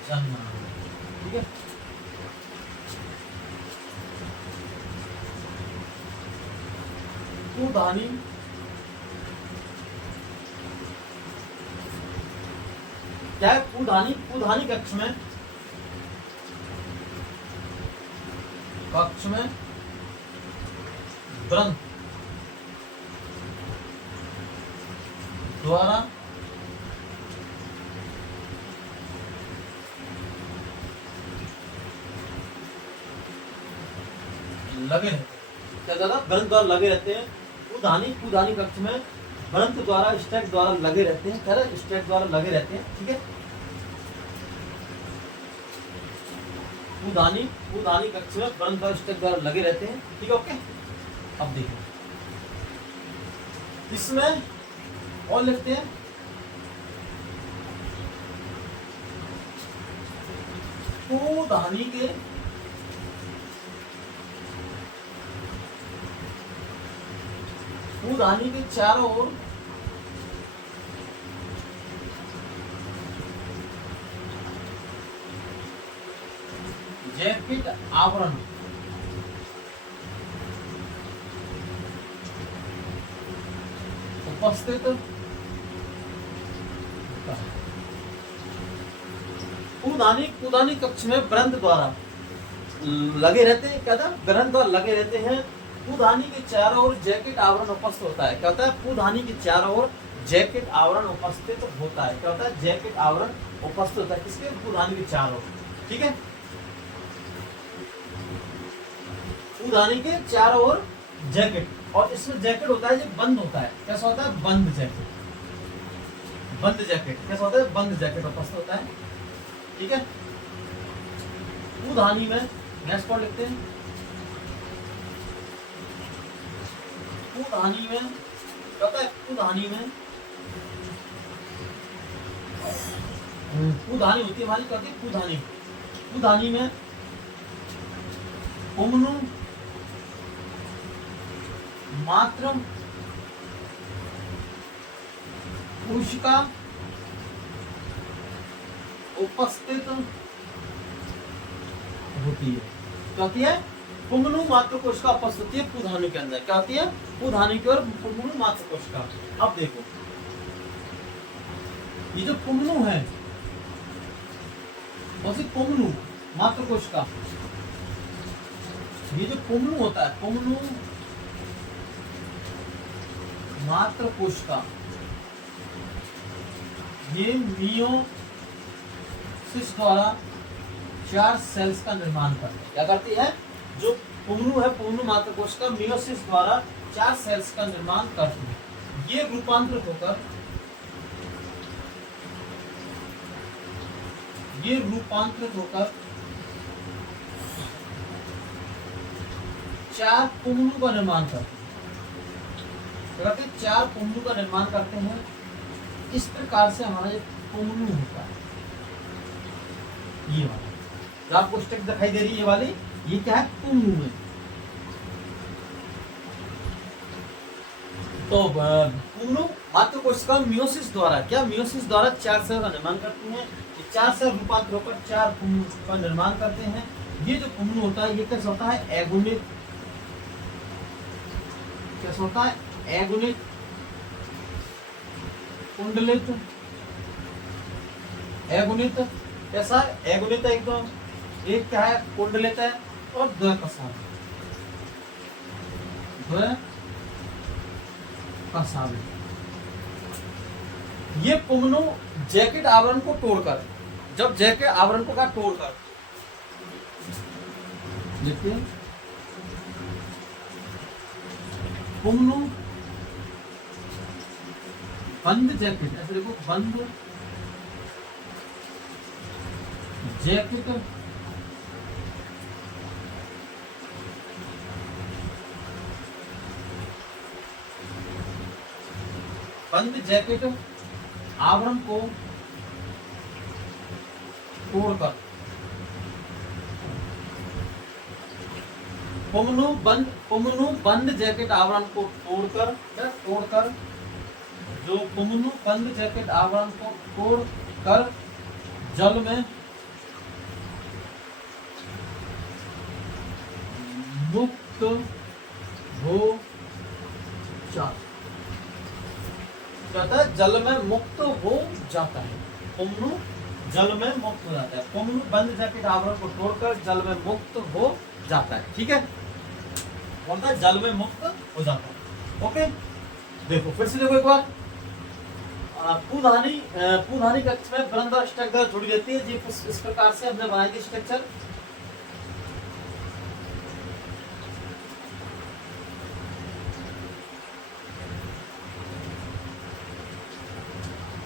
जन्ना। ठीक है, पुधानी क्या है, पुधानी कक्ष में ब्रंथ द्वारा लगे रहते हैं। क्या ज्यादा ब्रंथ द्वारा लगे रहते हैं। पुधानी कक्ष में ब्रंथ द्वारा स्टैक द्वारा लगे रहते हैं। क्या स्टैक द्वारा लगे रहते हैं। ठीक है, पूधानी कक्ष में बंद द्वार स्टक द्वार लगे रहते हैं। ठीक है, ओके। अब देखिए इसमें और लिखते हैं पूधानी के चारों ओर जैकेट आवरण उपस्थित पूधानी कक्ष में बृहद द्वारा लगे रहते हैं। क्या था? बृहद द्वार लगे रहते हैं। पूधानी के चारों ओर जैकेट आवरण उपस्थित होता है। क्या होता है? पूधानी के चारों ओर जैकेट आवरण उपस्थित होता है। क्या होता है? जैकेट आवरण उपस्थित होता है। किसके? पूधानी के चारों ओर। ठीक है, पूधानी के चारों ओर जैकेट, और इसमें जैकेट होता है जो बंद होता है। कैसा होता है? बंद जैकेट। बंद जैकेट कैसा होता है? बंद जैकेट उपस्थित होता है। ठीक है, पूधानी में नेक्स्ट पॉइंट लिखते हैं। पूधानी में क्या होता है? पूधानी होती है हमारी, क्या होती है? पूधानी में पुमनु मात्र कोशिका उपस्थित होती है। क्या होती है? पुमनु मात्र कोशिका उपस्थित होती है पूधानी के अंदर। क्या होती है? पूधानी की ओर पुमनु मात्र कोशिका। अब देखो ये जो पुमनु है, पुमनु मात्र कोशिका, ये जो पुमनु होता है, पुमनु मात्र कोशिका, ये मियोसिस द्वारा 4 सेल्स का निर्माण करती है। क्या करती है? जो पुमनु है, पुमनु मात्र कोशिका मियोसिस द्वारा 4 सेल्स का निर्माण करती है। ये रूपांतरित होकर 4 पुमनु का निर्माण करते हैं। 4 पुमनु का निर्माण करते हैं। इस प्रकार से हमारा जो पुमनु होता है, ये वाला जो आपको स्टिक दिखाई दे रही है, ये वाली, ये क्या है? पुमनु है। तो पुमनु मात्र कोशिका मियोसिस द्वारा, क्या? मियोसिस द्वारा 4 सेल का निर्माण करती हैं। 4 सेल रूपांतर होकर 4 पुमनु का निर्माण करते हैं। ये जो पुमनु होता है, ये कैसा होता है? एगुनित। कैसा होता है? एगुनित, कुंडलित, एगुनित। कैसा है? एगुनित एकदम। एक क्या है? कुंडलित है, और द्वैकसावित। ये पुमनु जैकेट आवरण को तोड़कर, जब जैकेट आवरण को तोड़कर, देखिए पुमनु बंद जैकेट, ऐसे देखो, बंद जैकेट आवरण को तोड़कर, पुमनु बंद जैकेट आवरण को तोड़कर जो पुमनु बंद जैकेट आवरण को तोड़कर जल में मुक्त हो जाता है। जल में मुक्त हो जाता है। पुमनु जल में मुक्त हो जाता है। पुमनु बंद जैकेट आवरण को तोड़कर जल में मुक्त हो जाता है। ठीक है, बोलता है जल में मुक्त हो जाता है। ओके, देखो फिर से देखो एक बार। पूधानी कक्ष में बृहद स्ट्रक्चर जुड़ी रहती है। इस प्रकार से हमने बनाई थी स्ट्रक्चर।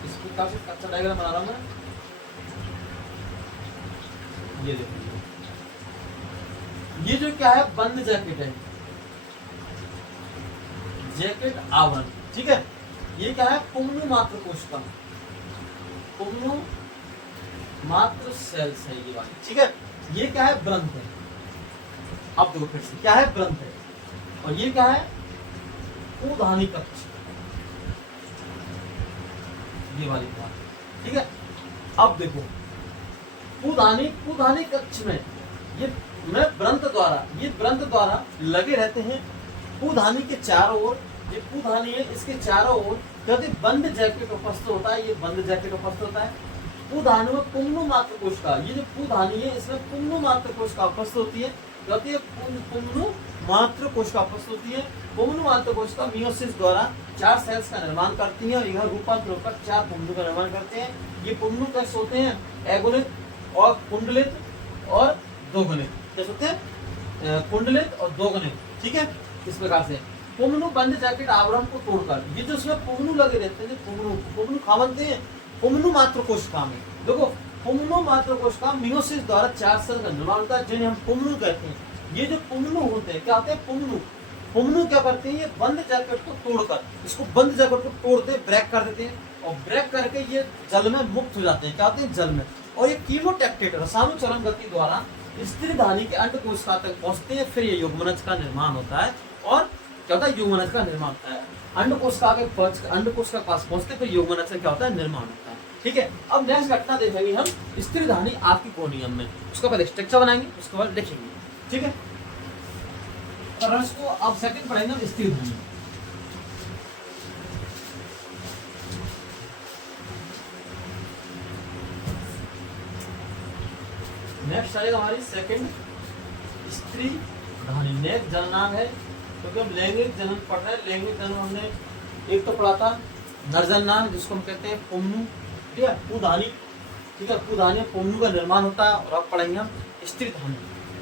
इस प्रकार से कच्चा डायग्राम बना रहा हूं मैं। ये देखो, ये जो क्या है बंद जैकेट है, जैकेट आवरण, ठीक है। ये क्या है पुंगनु मात्र कोशिका, पुंगनु मात्र सेल्स है ये वाली, ठीक है। ये क्या है ब्रंथ है। अब देखो फिर से क्या है ब्रंथ है, और ये क्या है उदानी कक्ष, ये वाली बात, ठीक है। अब देखो उदानी कक्ष में ये ब्रंथ द्वारा लगे रहते हैं उदानी के चारों ओर। ये उदानी है, इसके चारों ओर यदि बंद जैकेट उपस्थित होता है, ये बंद जैकेट उपस्थित होता है। पुधानी में पुंगनु मात्र कोशिका, ये जो पुधानी है इसमें पुंगनु मात्र कोशिका उपस्थित होती है, क्योंकि ये पुंगनु मात्र कोशिका उपस्थित होती है। पुंगनु मात्र कोशिका मियोसिस द्वारा 4 सेल्स का निर्माण करती है और यह रूपांतर होकर 4 पुंगनु का निर्माण करते हैं। ये पुंगनु कैसे होते हैं, एगोनित और कुंडलित और दोगुनित, कैसे होते हैं कुंडलित और दोगुनित, ठीक है। इस प्रकार से पुंगनु बंद जैकेट आवरण को तोड़कर, ये जो उसमें पुंगनु लगे रहते हैं, पुंगनु खा बनते हैं पुंगनु मात्र कोशिका में। देखो पुंगनु मात्र कोशिका मियोसिस द्वारा 4 सेल का निर्माण होता है, जिन्हें हम पुंगनु कहते हैं। ये जो पुंगनु होते हैं क्या होते हैं पुंगनु क्या करते हैं, ये बंद जैकेट को तोड़कर, इसको बंद जैकेट को तोड़ते हैं, ब्रेक कर देते हैं, और ब्रेक करके ये जल में मुक्त हो जाते हैं, क्या होते हैं जल में। और ये कीमोटेक्टेट रसानुचरण गति द्वारा स्त्रीधानी के अंड कोशिका तक पहुंचते हैं, फिर ये युग्मनज का निर्माण होता है। और क्या होता है युग्मनज का निर्माण होता है, अंड कोशिका के पास पहुंचते फिर युग्मनज से क्या होता है निर्माण होता है, ठीक है। अब नेक्स्ट घटना देखेंगे हम स्त्रीधानी आपकी कोनियम में, उसके बाद स्ट्रक्चर बनाएंगे, उसके बाद लिखेंगे, ठीक है। और इसको अब सेकंड पढ़ेंगे हम स्त्रीधानी। नेक्स्ट आएगा हमारी सेकंड स्त्रीधानी। नेक्स्ट जननांग है, क्योंकि हम लैंगिक जनन पढ़ रहे हैं। लैंगिक जनन हमने एक तो पढ़ा था नरजननांग, जिसको हम कहते हैं पुंगनु, ठीक है, पुधानी, ठीक है। पुधानी पुंगनु का निर्माण होता है। और अब पढ़ेंगे हम स्त्रीधानी,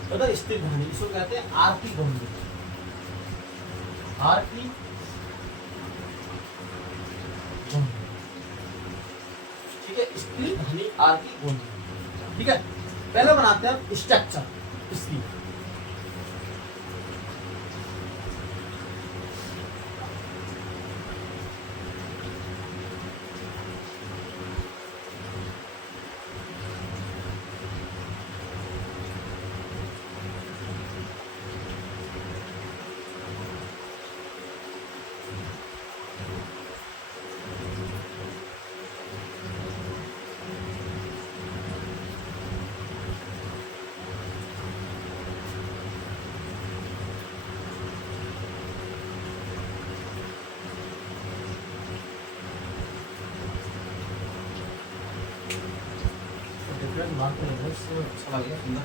तो स्त्रीधानी इसको कहते हैं आरती गोंदी, आरती गोंदी, ठीक है। स्त्रीधानी आरती गोंदी, ठीक है। पहले बनाते हैं स्ट्रक्चर इसकी। बात करेंगे इससे अच्छा लगेगा सुंदर।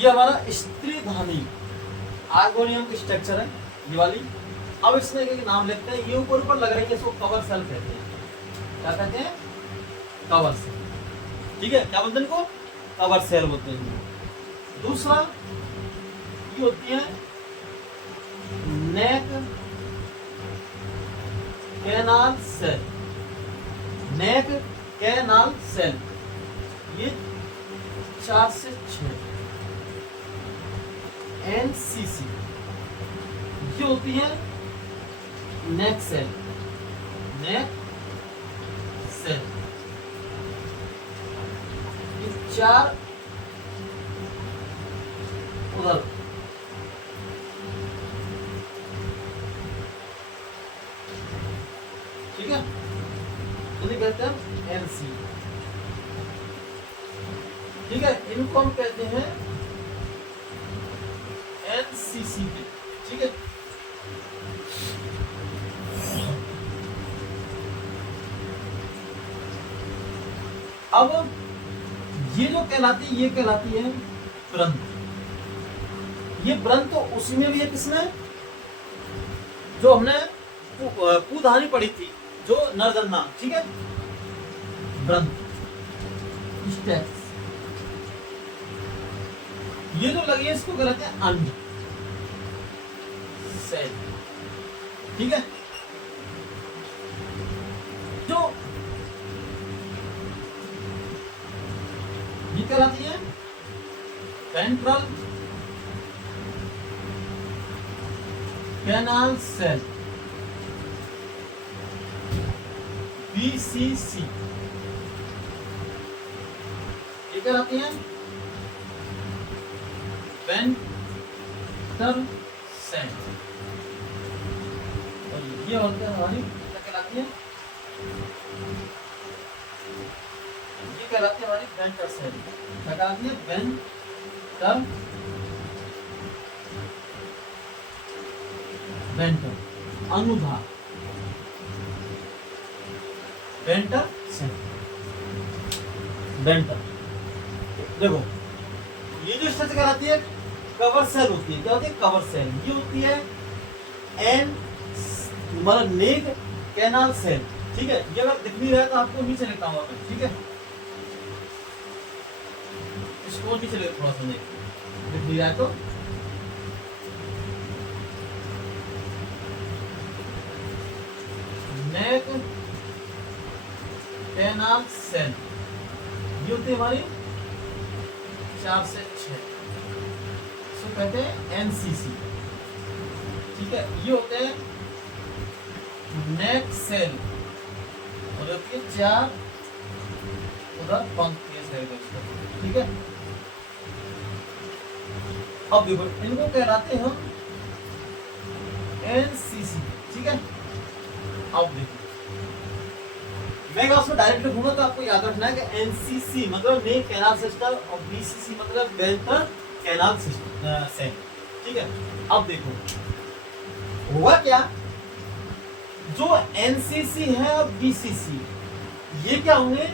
ये हमारा स्त्रीधानी आर्गोनियम की स्ट्रक्चर है ये वाली। अब इसमें एक नाम लेते हैं, ये ऊपर ऊपर लग रही है, इसको कवर सेल कहते हैं। क्या कहते हैं? Cover cell. ठीक है, क्या बोलते हैं इनको? कवर सेल बोलते हैं। दूसरा ये होती है नेक कैनाल सेल। नेक कैनाल सेल ये 4 से 6 NCC ये होती है नेक सेल। नेक सेल ये 4 उधर ठीक है, इन्हें कहते हैं NC। ठीक है, इनको हम कहते हैं NCC पे। ठीक है, अब ये जो कहलाती है ये कहलाती है व्रंत। ये व्रंत तो उसी में भी है, किसमें? जो हमने पूधानी पढ़ी थी, जो नरदन्ना। ठीक है, व्रंत स्टेप्स ये जो लगी है इसको कहते हैं अंड सेल। ठीक है, जो ये कहलाती है वेंट्रल कैनाल सेल VCC। ये कहलाती है वेंट्रल सेल। और ये होती है हमारी क्या कहलाती है? ये कहलाती है हमारी वेंट्रल सेल। क्या कहलाती है? वेंट्रल वेंट्रल अनुधा वेंट्रल सेल। वेंट्रल देखो ये जो स्ट्रक्चर कहलाती है कवर सेल होती है। क्या होती है? Cover cell. ये होती है एन मतलब नेक कैनाल सेल। ठीक है, ये अगर दिख नहीं रहा है तो आपको नीचे लिखता हूँ मैं। ठीक है, इसको नीचे लिख, थोड़ा सा नहीं दिख नहीं रहा है तो नेक कैनाल सेल ये होती है हमारी 4 से 6, इसको कहते हैं NCC। ठीक है, ये होते हैं नेक सेल और होती है 4 उधर पंक्ति रहेगा। ठीक है, अब देखो इनको कहलाते हैं हम NCC। ठीक है, अब देखो मैं उसमें डायरेक्ट लिखूंगा तो आपको याद रखना है कि NCC मतलब नेक कैनाल सिस्टम और BCC मतलब वेंट्रल कैनाल सिस्टम सेल। ठीक है, अब देखो हुआ क्या, जो NCC है और BCC ये क्या होंगे?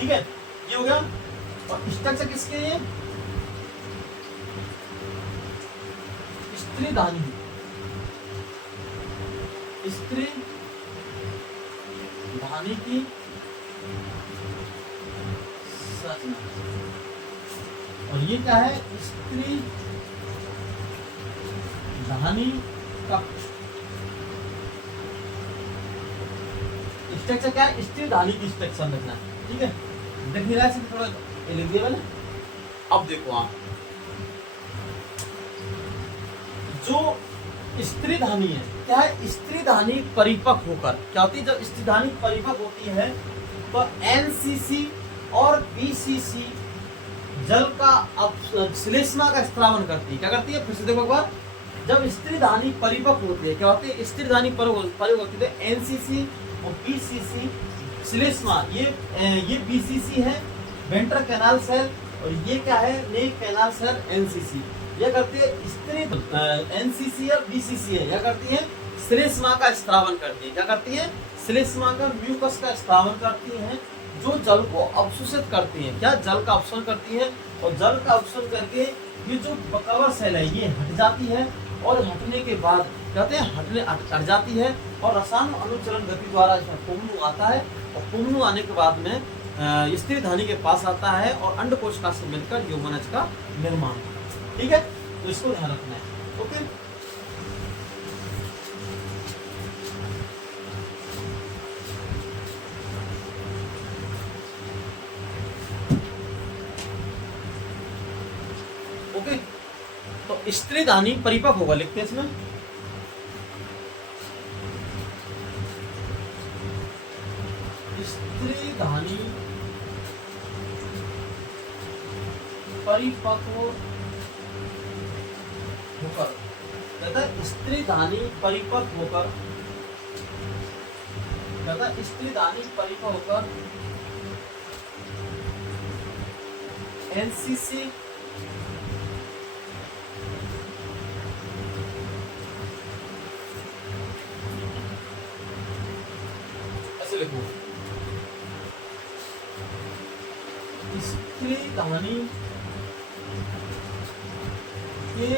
ठीक है, ये हो गया। और स्ट्रक्चर किसके लिए? स्त्रीधानी। स्त्रीधानी की संरचना। और ये क्या है? स्त्रीधानी कक्ष। स्ट्रक्चर क्या है? स्त्रीधानी की स्ट्रक्चर संरचना। ठीक है, देख नहीं रहा है थोड़ा लिख दिया मैंने। अब देखो आप जो स्त्रीधानी है क्या है? स्त्रीधानी परिपक्व होकर क्या होती है? जब स्त्रीधानी परिपक्व होती है तो NCC और BCC जल का श्लेष्मा का स्त्रावन करती है। क्या करती है? फिर से देखो एक बार, जब स्त्रीधानी परिपक्व होती है क्या होती है? स्त्रीधानी परिपक्व होती है NCC और BCC श्लेष्मा। ये BCC है वेंट्रल कैनाल सेल और ये क्या है? नेक कैनाल सेल NCC। यह करती है स्त्री एनसीसी या बीसीसी है, यह करती है श्लेष्मा का स्त्रावन करती है। क्या करती है? श्लेष्मा का म्यूकस का स्त्रावन करती है, जो जल को अवशोषित करती है। क्या? जल का अवशोषण करती है, और जल का अवशोषण करके ये जो कवर सेल है ये हट जाती है, और हटने के बाद कहते हैं हट जाती है, और रसायन अनुचरण गति द्वारा इसमें पुंगनु आता है, और पुंगनु आने के बाद में स्त्री धानी के पास आता है, और अंडकोशिका से मिलकर यौवनज का निर्माण। ठीक है, तो इसको ध्यान रखना है। Okay, okay. तो स्त्री धानी परिपक्व होगा, लिखते हैं इसमें स्त्री धानी परिपक्व होकर, कहता है स्त्री धानी परिपक्व होकर, कहता है स्त्री धानी परिपक्व होकर एनसीसी ऐसे लिखो, स्त्री धानी के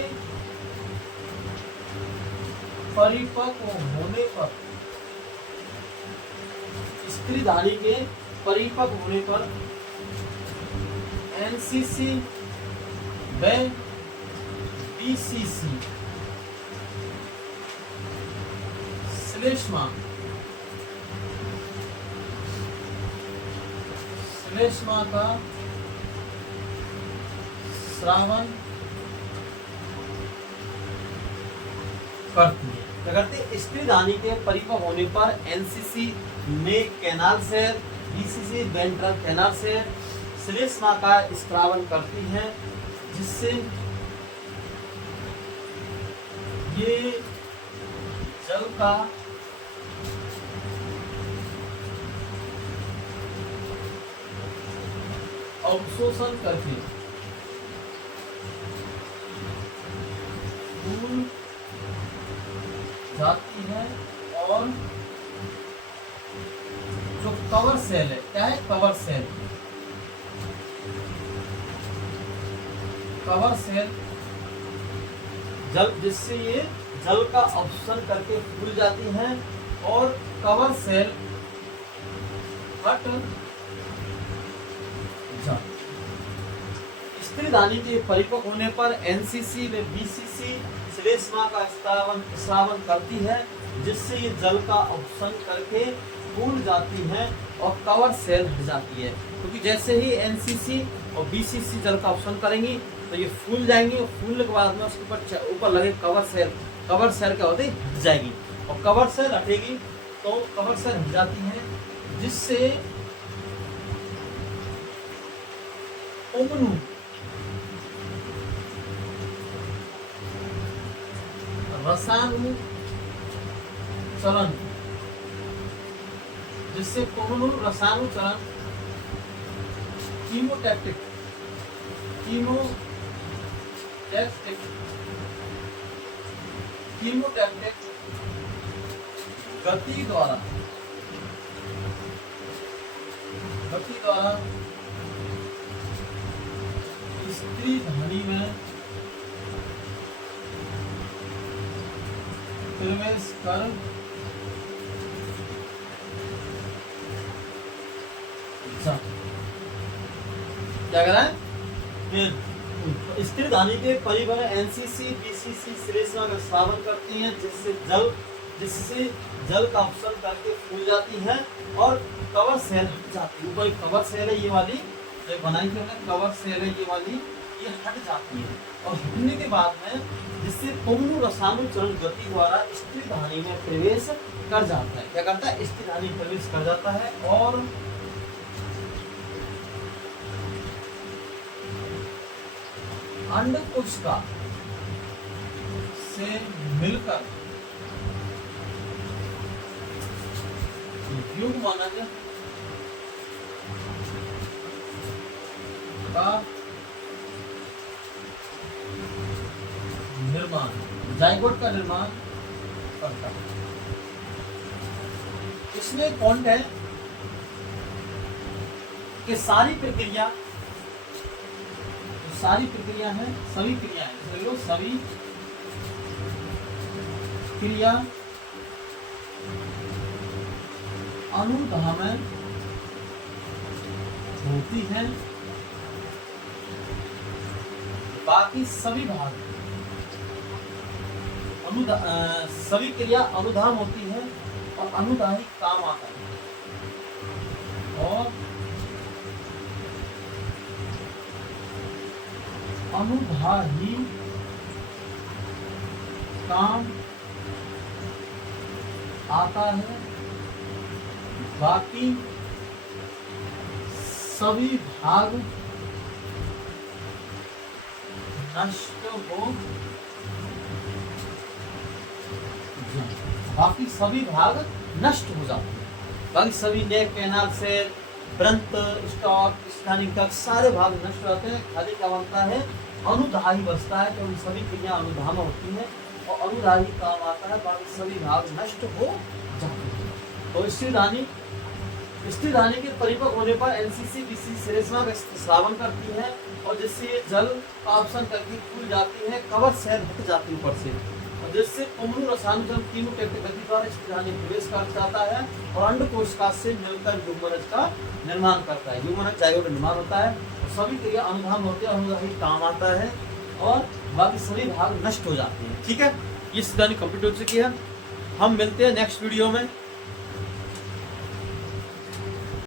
परिपक्व होने पर, स्त्री धानी के परिपक्व होने पर एनसीसी व बीसीसी श्लेष्मा का श्रावण करती है। क्या करती है? स्त्री धानी के परिपक्व होने पर एनसीसी में canal cell, BCC ventral canal cell श्लेष्मा का स्रावन करती है, जिससे ये जल का अवशोषण करके फूल जाती है, और जो कवर सेल है, क्या है? कवर सेल, कवर सेल जल, जिससे ये जल का अवशोषण करके फूल जाती हैं, और कवर सेल हट जाती। स्त्री धानी के परिपक्व होने पर एनसीसी व बीसीसी श्लेष्मा का स्रावन करती है, जिससे ये जल का अवशोषण करके फूल जाती है, और कवर सेल हट जाती है। क्योंकि जैसे ही एनसीसी और बीसीसी जल का अवशोषण करेंगी तो ये फूल जाएंगी, और फूलने के बाद में उसके ऊपर लगे कवर सेल क्या होती है? हट जाएगी, और कवर सेल हटेगी तो कवर सेल हट जाती है, जिससे पुंगनु रसायनु चलन, जिससे पुंगनु रसायनु चलन कीमोटैक्टिक गति द्वारा स्त्री धानी में प्रवेश कर क्या कह रहा है? स्त्री धानी के परिवहन एनसीसी बीसीसी श्लेष्मा का स्रावन करती हैं, जिससे जल का अवशोषण करके फूल जाती है, और कवर सेल हट जाती है। ऊपर कवर सेल है, ये वाली बनाई है कवर सेल है, ये वाली, ये हट जाती है, और हटने के बाद में जिससे पुंगनु रसायनु चरण गति द्वारा स्त्री धानी में प्रवेश कर जाता है। क्या करता है? स्त्री धानी प्रवेश कर जाता है, और अंडकोशिका से मिलकर युग्मनज का निर्माण, जाइगोट का निर्माण करता है। इसमें एक पॉइंट है कि सारी प्रक्रिया है, सभी क्रियाएं, सभी क्रिया अनुधा में होती हैं, बाकी सभी भाग सभी क्रिया अनुधाम होती है और अनुदा ही काम आता है, और अनुधा ही काम आता है, बाकी सभी भाग नष्ट हो बाकी सभी भाग नष्ट हो जाते हैं। बाकी सभी नेक, कैनाल, सेल, ब्रंत, स्टॉक, स्थानिक कक्ष सारे भाग नष्ट हो जाते हैं। खाली क्या बनता है? अनुधा ही बचता है, क्योंकि सभी क्रिया अनुधा में होती है और अनुधा ही काम आता है, बाकी सभी भाग नष्ट हो जाते हैं। तो स्थिर धानी के परिपक्व होने पर एनसीसी बीसी श्लेष्मा का स्रावन करती है और जिससे ये जल पापसन करके खुल जाती है, कवच शहर हट जाती है ऊपर से, और जिससे कुमरू रसानुजन तीनों गति द्वारा स्थिर धानी प्रवेश कर जाता है और अंडकोशिका से मिलकर युग्मनज का निर्माण करता है। युग्मनज जाइगोट निर्माण होता है और सभी क्रिया अनुधान होती है, अनुधा ही काम आता है और बाकी सभी भाग नष्ट हो जाते हैं। ठीक है, ये स्थिर धानी कंप्लीट हो चुकी है। हम मिलते हैं नेक्स्ट वीडियो में।